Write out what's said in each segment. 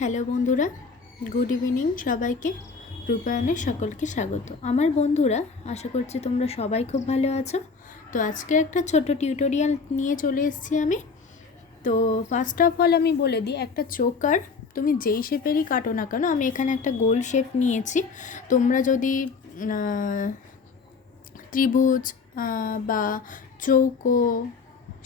Hello বন্ধুরা, good evening সবাইকে। রূপায়ণের সকলকে স্বাগত। আমার বন্ধুরা, আশা করছি তোমরা সবাই খুব ভালো আছো। তো আজকে একটা ছোট টিউটোরিয়াল নিয়ে চলে এসেছি আমি। তো ফার্স্ট অফ অল আমি বলে দিই, একটা চোকার তুমি যেই শেপেরই কাটো না কেন, আমি এখানে একটা গোল শেপ নিয়েছি। তোমরা যদি ত্রিভুজ বা চৌকো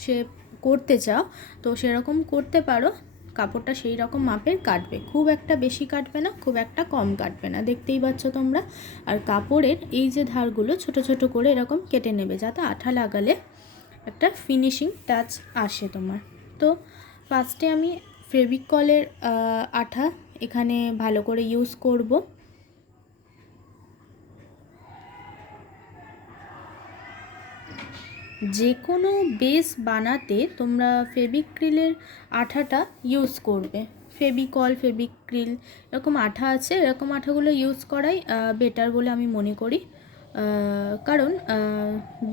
শেপ করতে চাও তো সেরকম করতে পারো। কাপড়টা সেই রকম মাপের কাটবে, খুব একটা বেশি কাটবে না, খুব একটা কম কাটবে না, দেখতেই পাচ্ছ তোমরা। আর কাপড়ের এই যে ধারগুলো ছোট ছোট করে এরকম কেটে নেবে, যাতে আঠা লাগালে একটা ফিনিশিং টাচ আসে তোমার। তো ফার্স্টে আমি ফেভিকলের আঠা এখানে ভালো করে ইউজ করব। যে কোনো বেস বানাতে তোমরা ফেভিক্রিলের আঠাটা ইউজ করবে। ফেভিকল, ফেভিক্রিল এরকম আঠা আছে, এরকম আঠাগুলো ইউজ করাই বেটার বলে আমি মনে করি। কারণ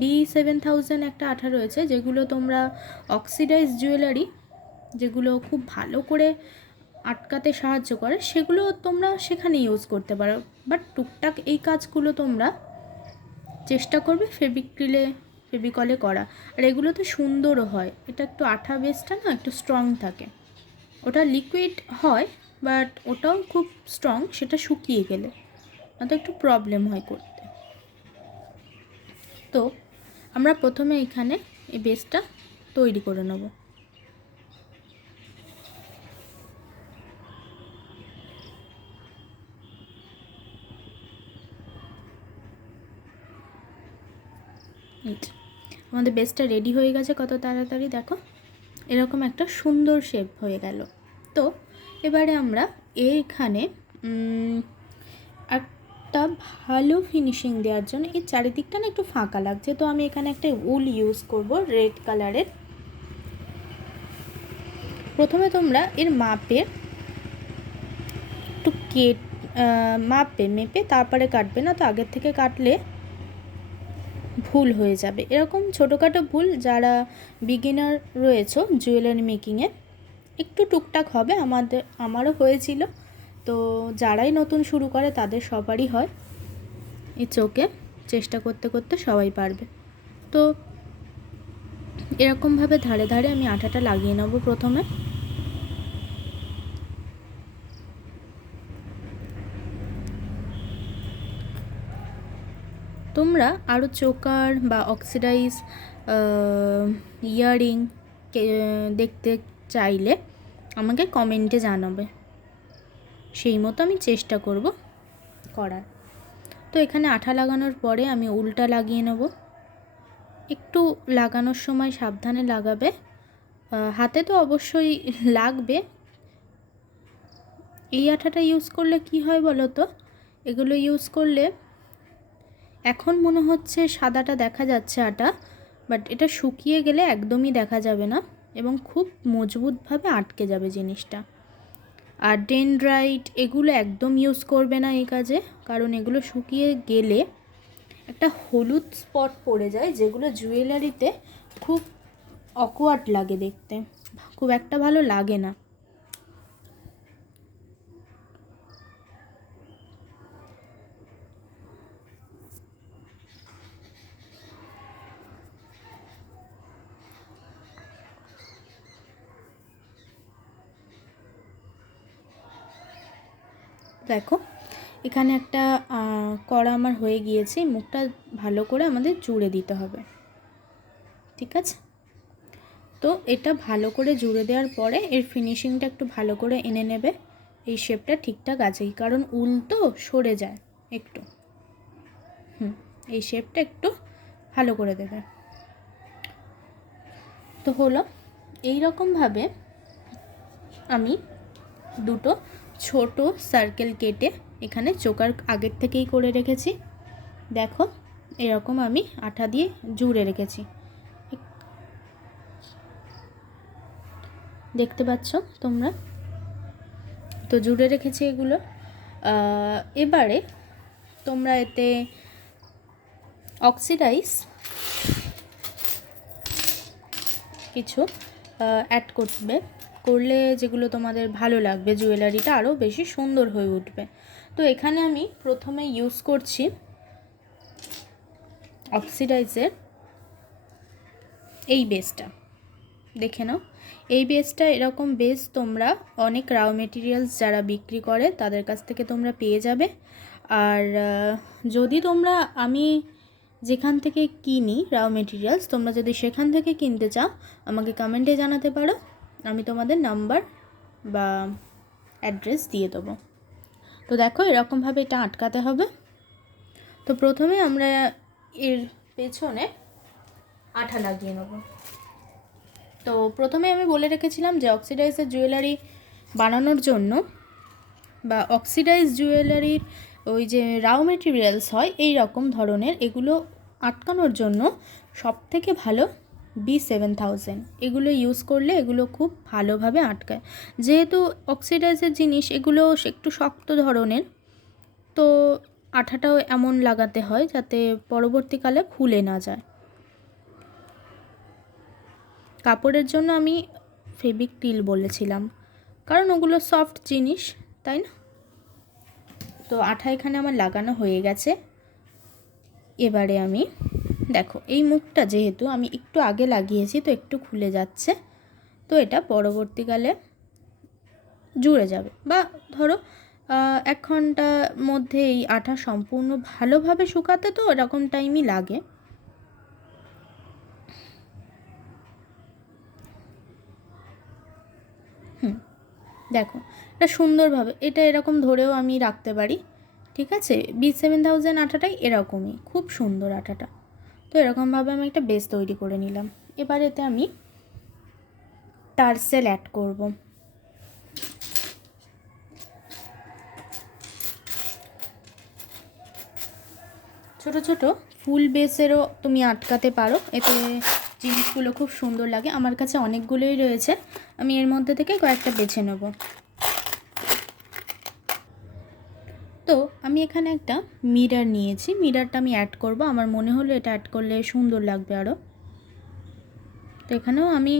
B7000 একটা আঠা রয়েছে, যেগুলো তোমরা অক্সিডাইজ জুয়েলারি যেগুলো খুব ভালো করে আটকাতে সাহায্য করে, সেগুলো তোমরা সেখানে ইউজ করতে পারো। বাট টুকটাক এই কাজগুলো তোমরা চেষ্টা করবে ফেভিকলে করা। আর এগুলো তো সুন্দরও হয়, এটা একটু আঠা বেসটা না একটু স্ট্রং থাকে। ওটা লিকুইড হয় বাট ওটাও খুব স্ট্রং, সেটা শুকিয়ে গেলে তো একটু প্রবলেম হয় করতে। তো আমরা প্রথমে এখানে এই বেসটা তৈরি করে নেব। আমাদের বেসটা রেডি হয়ে গেছে কত তাড়াতাড়ি, দেখো এরকম একটা সুন্দর শেপ হয়ে গেল। তো এবারে আমরা এইখানে একটা ভালো ফিনিশিং দেওয়ার জন্য এই চারিদিকটা না একটু ফাঁকা লাগছে, তো আমি এখানে একটা উল ইউজ করব রেড কালারের। প্রথমে তোমরা এর মাপে একটু মেপে তারপরে কাটবে, না তো আগের থেকে কাটলে ভুল হয়ে যাবে। এরকম ছোটোখাটো ভুল যারা বিগিনার রয়েছে জুয়েলারি মেকিংয়ে একটু টুকটাক হবে, আমারও হয়েছিল। তো যারাই নতুন শুরু করে তাদের সবারই হয়। এই চোখে চেষ্টা করতে করতে সবাই পারবে। তো এরকমভাবে ধারে ধারে আমি আঠাটা লাগিয়ে নেব প্রথমে। তোমরা আরও চোকার বা অক্সিডাইজ ইয়াররিং দেখতে চাইলে আমাকে কমেন্টে জানাবে, সেই মতো আমি চেষ্টা করব করার। তো এখানে আঠা লাগানোর পরে আমি উলটা লাগিয়ে নেব। একটু লাগানোর সময় সাবধানে লাগাবে, হাতে তো অবশ্যই লাগবে। এই আঠাটা ইউজ করলে কি হয় বলো তো, এগুলো ইউজ করলে এখন মনে হচ্ছে সাদাটা দেখা যাচ্ছে আটা, বাট এটা শুকিয়ে গেলে একদমই দেখা যাবে না এবং খুব মজবুতভাবে আটকে যাবে জিনিসটা। আর ডেনড্রাইট এগুলো একদম ইউজ করবে না এই কাজে, কারণ এগুলো শুকিয়ে গেলে একটা হলুদ স্পট পড়ে যায়, যেগুলো জুয়েলারিতে খুব অকওয়ার্ড লাগে দেখতে, খুব একটা ভালো লাগে না। দেখো এখানে একটা কড়া আমার হয়ে গিয়েছে, মুখটা ভালো করে আমাদের জুড়ে দিতে হবে, ঠিক আছে? তো এটা ভালো করে জুড়ে দেওয়ার পরে এর ফিনিশিংটা একটু ভালো করে এনে নেবে। এই শেপটা ঠিকঠাক আছে, কারণ উল তো সরে যায় একটু। এই শেপটা একটু ভালো করে দেবে। তো হলো এই রকমভাবে আমি দুটো ছোট সার্কেল কেটে এখানে চোকার আগের থেকেই করে রেখেছি। দেখো এরকম আমি আঠা দিয়ে জুড়ে রেখেছি, দেখতে পাচ্ছ তোমরা? তো জুড়ে রেখেছি এগুলো। এবারে তোমরা এতে অক্সিডাইজ কিছু অ্যাড করলে যেগুলো তোমাদের ভালো লাগবে, জুয়েলারিটা আরও বেশি সুন্দর হয়ে উঠবে। তো এখানে আমি প্রথমে ইউজ করছি অক্সিডাইজের এই বেসটা। দেখে নাও, এই বেসটা এরকম বেস তোমরা অনেক রাও মেটেরিয়ালস যারা বিক্রি করে তাদের কাছ থেকে তোমরা পেয়ে যাবে। আর যদি তোমরা আমি যেখান থেকে কিনি রাও মেটেরিয়ালস, তোমরা যদি সেখান থেকে কিনতে চাও আমাকে কমেন্টে জানাতে পারো, আমি তোমাদের নাম্বার বা অ্যাড্রেস দিয়ে দেবো। তো দেখো এরকমভাবে এটা আটকাতে হবে। তো প্রথমে আমরা এর পেছনে আঠা লাগিয়ে নেব। তো প্রথমে আমি বলে রেখেছিলাম যে অক্সিডাইজের জুয়েলারি বানানোর জন্য বা অক্সিডাইজ জুয়েলারির ওই যে রাও মেটেরিয়ালস হয় এই রকম ধরনের, এগুলো আটকানোর জন্য সবথেকে ভালো B7000 এগুলো ইউজ করলে এগুলো খুব ভালোভাবে আটকায়। যেহেতু অক্সিডাইজের জিনিস এগুলো একটু শক্ত ধরনের, তো আঠাটাও এমন লাগাতে হয় যাতে পরবর্তীকালে খুলে না যায়। কাপড়ের জন্য আমি ফেবিক্রিল বলেছিলাম, কারণ ওগুলো সফট জিনিস, তাই না? তো আঠা এখানে আমার লাগানো হয়ে গেছে। এবারে আমি দেখো এই মুখটা যেহেতু আমি একটু আগে লাগিয়েছি তো একটু খুলে যাচ্ছে, তো এটা পরবর্তীকালে জুড়ে যাবে, বা ধরো 1 ঘন্টার মধ্যে এই আঠা সম্পূর্ণ ভালোভাবে শুকাতে তো এরকম টাইমই লাগে। দেখো এটা সুন্দরভাবে এটা এরকম ধরেও আমি রাখতে পারি, ঠিক আছে? B7000 আঠাটাই এরকমই খুব সুন্দর আঠাটা। তো এরকমভাবে আমি একটা বেস তৈরি করে নিলাম। এবার এতে আমি টার্সেল অ্যাড করব। ছোট ছোট ফুল বেসেরও তুমি আটকাতে পারো, এতে জিনিসগুলো খুব সুন্দর লাগে। আমার কাছে অনেকগুলোই রয়েছে, আমি এর মধ্যে থেকে কয়েকটা বেছে নেব। তো আমি এখানে একটা মিরর নিয়েছি, মিররটা আমি অ্যাড করব। আমার মনে হলো এটা অ্যাড করলে সুন্দর লাগবে আরও। তো এখানেও আমি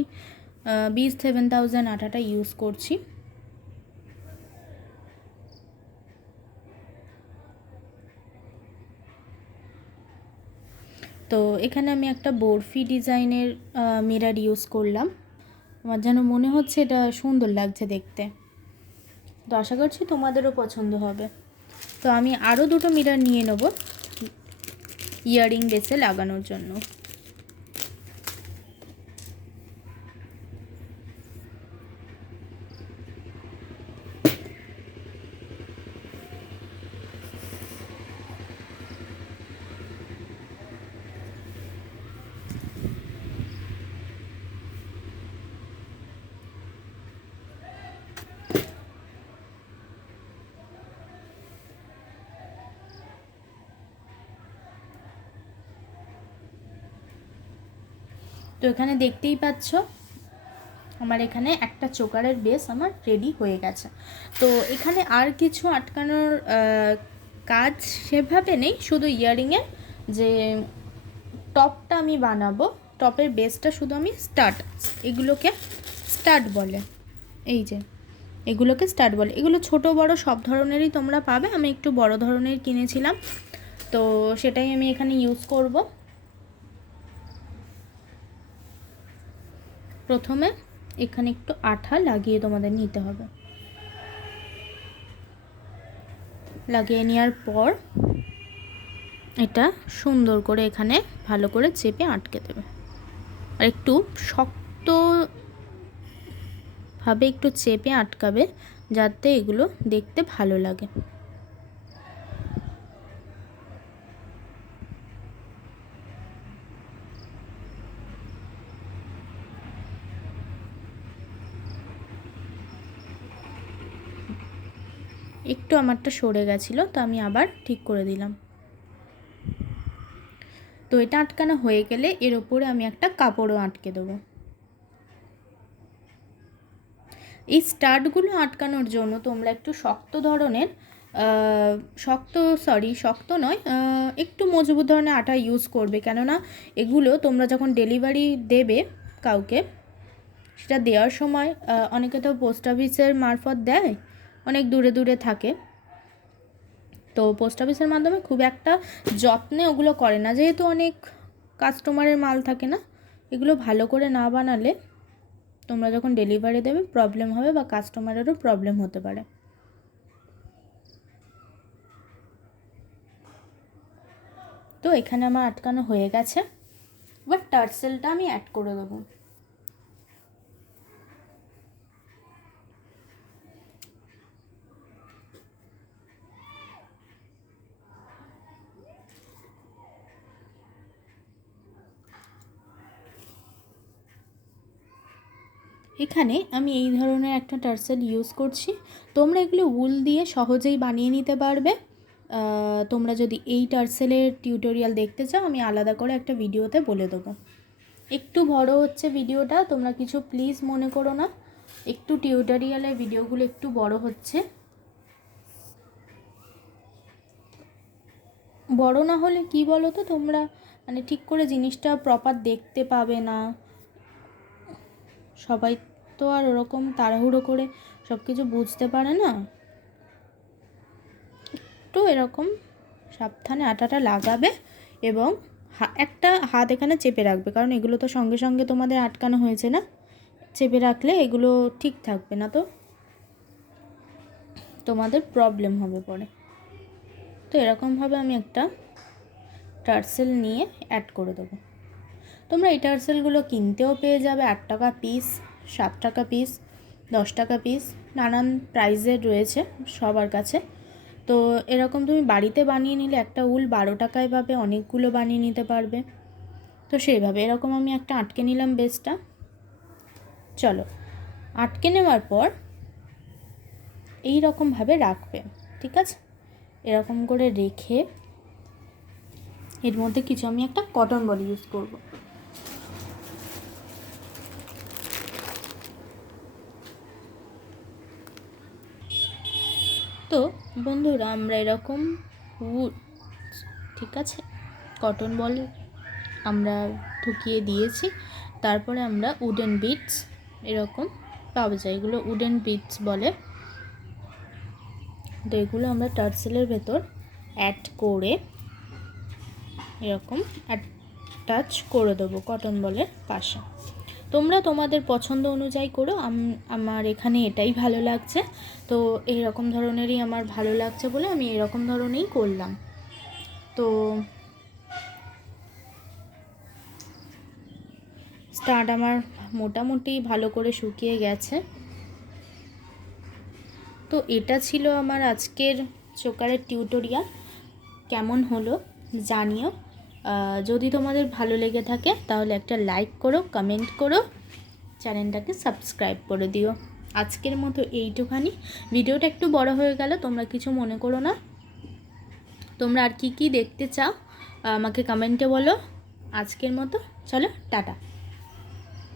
B7000 আঠাটা ইউজ করছি। তো এখানে আমি একটা বরফি ডিজাইনের মিরর ইউজ করলাম। আমার যেন মনে হচ্ছে এটা সুন্দর লাগছে দেখতে, তো আশা করছি তোমাদেরও পছন্দ হবে। তো আমি আরও দুটো মিরর নিয়ে নেব ইয়াররিং বেসে লাগানোর জন্য। তো এখানে দেখতেই পাচ্ছ আমার এখানে একটা চোকারের বেস আমার রেডি হয়ে গেছে। তো এখানে আর কিছু আটকানোর কাজ সেভাবে নেই, শুধু ইয়াররিংয়ের যে টপটা আমি বানাবো, টপের বেসটা শুধু আমি এগুলোকে স্টাড বলে, এই যে এগুলোকে স্টাড বলে। এগুলো ছোট বড় সব ধরনেরই তোমরা পাবে, আমি একটু বড় ধরনের কিনেছিলাম, তো সেটাই আমি এখানে ইউজ করব। প্রথমে এখানে একটু আঠা লাগিয়ে তোমাদের নিতে হবে। লাগিয়ে নেওয়ার পর এটা সুন্দর করে এখানে ভালো করে চেপে আটকে দেবে। আর একটু শক্তভাবে একটু চেপে আটকাবে যাতে এগুলো দেখতে ভালো লাগে। একটু আমারটা সরে গেছিলো, তো আমি আবার ঠিক করে দিলাম। তো এটা আটকানো হয়ে গেলে এর ওপরে আমি একটা কাপড়ও আটকে দেবো। এই স্টাডগুলো আটকানোর জন্য তোমরা একটু শক্ত ধরনের শক্ত নয়, একটু মজবুত ধরনের আটা ইউজ করবে, কেননা এগুলো তোমরা যখন ডেলিভারি দেবে কাউকে সেটা দেওয়ার সময় অনেকে তো পোস্ট অফিসের মারফত দেয়, অনেক দূরে দূরে থাকে, তো পোস্ট অফিসের মাধ্যমে খুব একটা যত্নে ওগুলো করে না, যেহেতু অনেক কাস্টমারের মাল থাকে না, এগুলো ভালো করে না বানালে তোমরা যখন ডেলিভারি দেবে প্রবলেম হবে বা কাস্টমারেরও প্রবলেম হতে পারে। তো এখানে আমার আটকানো হয়ে গেছে, এবার টার্সেলটা আমি অ্যাড করে দেবো। এখানে আমি এই ধরনের একটা টার্সেল ইউজ করছি, তোমরা এগুলো উল দিয়ে সহজেই বানিয়ে নিতে পারবে। তোমরা যদি এই টার্সেলের টিউটোরিয়াল দেখতে চাও আমি আলাদা করে একটা ভিডিওতে বলে দেবো। একটু বড় হচ্ছে ভিডিওটা, তোমরা কিছু প্লিজ মনে করো না, একটু টিউটোরিয়ালের ভিডিওগুলো একটু বড় হচ্ছে। বড় না হলে কি বলো তো, তোমরা মানে ঠিক করে জিনিসটা প্রপার দেখতে পাবে না। সবাই তো আর ওরকম তাড়াহুড়ো করে সব কিছু বুঝতে পারে না, একটু এরকম সাবধানে আটাটা লাগাবে এবং একটা হাত এখানে চেপে রাখবে, কারণ এগুলো তো সঙ্গে সঙ্গে তোমাদের আটকানো হয়েছে না, চেপে রাখলে এগুলো ঠিক থাকবে না, তো তোমাদের প্রবলেম হবে পরে। তো এরকমভাবে আমি একটা টার্সেল নিয়ে অ্যাড করে দেবো। তোমরা এই টার্সেলগুলো কিনতেও পেয়ে যাবে 8 টাকা পিস, 7 টাকা পিস, 10 টাকা পিস, নানান প্রাইজের রয়েছে সবার কাছে। তো এরকম তুমি বাড়িতে বানিয়ে নিলে একটা উল 12 টাকায় পাবে, অনেকগুলো বানিয়ে নিতে পারবে। তো সেইভাবে এরকম আমি একটা আটকে নিলাম বেসটা। চলো, আটকে নেওয়ার পর এই রকমভাবে রাখবে, ঠিক আছে? এরকম করে রেখে এর মধ্যে কিছু আমি একটা কটন বল ইউজ করব। তো বন্ধুরা আমরা এরকম ঠিক আছে, কটন বল আমরা ঢুকিয়ে দিয়েছি, তারপরে আমরা উডেন বিটস এরকম পাওয়া যায়, এগুলো উডেন বিটস বলে। তো এগুলো আমরা টার্সেলের ভেতর অ্যাড করে এরকম অ্যাটাচ করে দেবো কটন বলের পাশে। তোমরা তোমাদের পছন্দ অনুযায়ী করো, আমার এখানে এটাই ভালো লাগছে, তো এইরকম ধরনেরই আমার ভালো লাগছে বলে আমি এরকম ধরনেরই করলাম। তো স্টার্ট আমার মোটামুটি ভালো করে শুকিয়ে গেছে। তো এটা ছিল আমার আজকের চোকারের টিউটোরিয়াল, কেমন হলো জানিও। যদি তোমাদের ভালো লেগে থাকে তাহলে একটা লাইক করো, কমেন্ট করো, চ্যানেলটাকে সাবস্ক্রাইব করে দিও। আজকের মতো এইটুখানি, ভিডিওটা একটু বড় হয়ে গেল, তোমরা কিছু মনে করো না। তোমরা আর কি দেখতে চাও আমাকে কমেন্টে বলো। আজকের মতো চলো, টাটা।